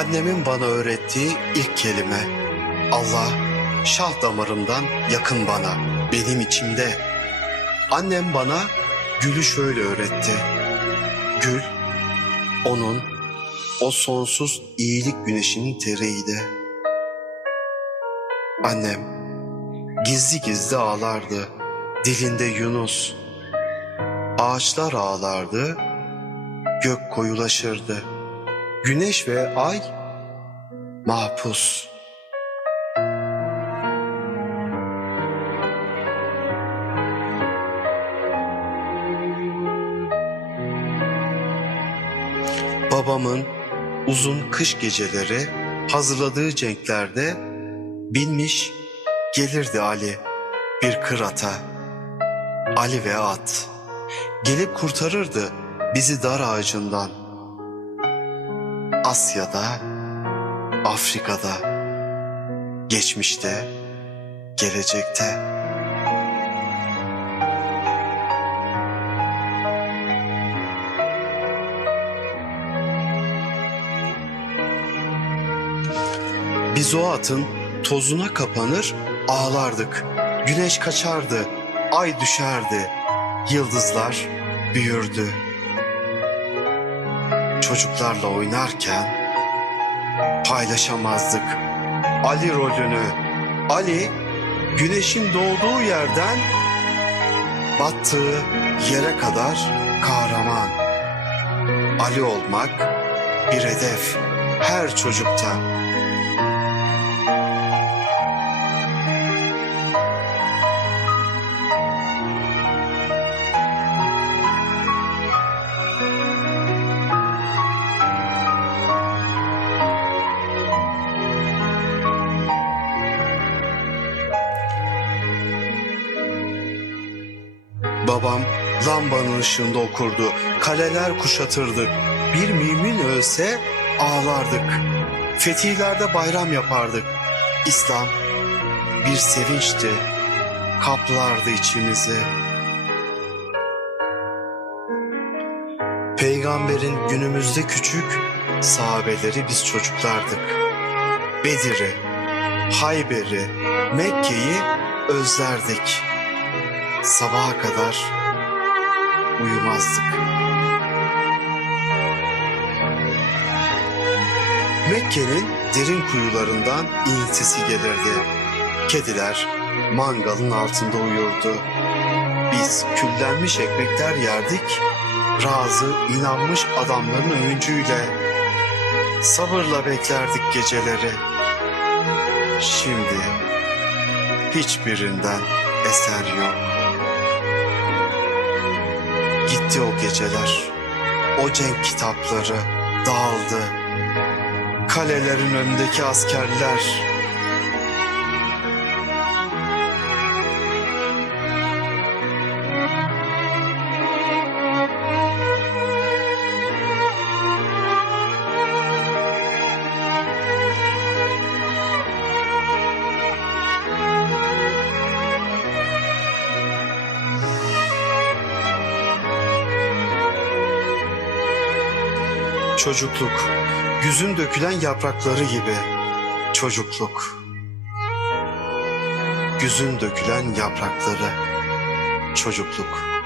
Annemin bana öğrettiği ilk kelime. Allah şah damarımdan yakın bana, benim içimde. Annem bana gülü şöyle öğretti. Gül, onun o sonsuz iyilik güneşinin teriydi. Annem gizli gizli ağlardı. Dilinde Yunus. Ağaçlar ağlardı. Gök koyulaşırdı. Güneş ve ay mahpus. Babamın uzun kış geceleri hazırladığı cenklerde binmiş gelirdi Ali bir kırata. Ali ve at gelip kurtarırdı bizi dar ağacından. Asya'da, Afrika'da, geçmişte, gelecekte. Biz o atın tozuna kapanır ağlardık. Güneş kaçardı, ay düşerdi, yıldızlar büyürdü. Çocuklarla oynarken paylaşamazdık Ali rolünü. Ali güneşin doğduğu yerden battığı yere kadar kahraman. Ali olmak bir hedef her çocukta. Babam lambanın ışığında okurdu. Kaleler kuşatırdık. Bir mümin ölse ağlardık. Fetihlerde bayram yapardık. İslam bir sevinçti. Kaplardı içimizi. Peygamberin günümüzde küçük, sahabeleri biz çocuklardık. Bedir'i, Hayber'i, Mekke'yi özlerdik sabaha kadar uyumazdık. Mekke'nin derin kuyularından iniltisi gelirdi. Kediler mangalın altında uyurdu. Biz küllenmiş ekmekler yerdik, razı inanmış adamların övüncüyle. Sabırla beklerdik geceleri. Şimdi hiçbirinden eser yok. Gitti o geceler. O cenk kitapları dağıldı. Kalelerin önündeki askerler. Çocukluk, güzün dökülen yaprakları gibi. Çocukluk. Güzün dökülen yaprakları. Çocukluk.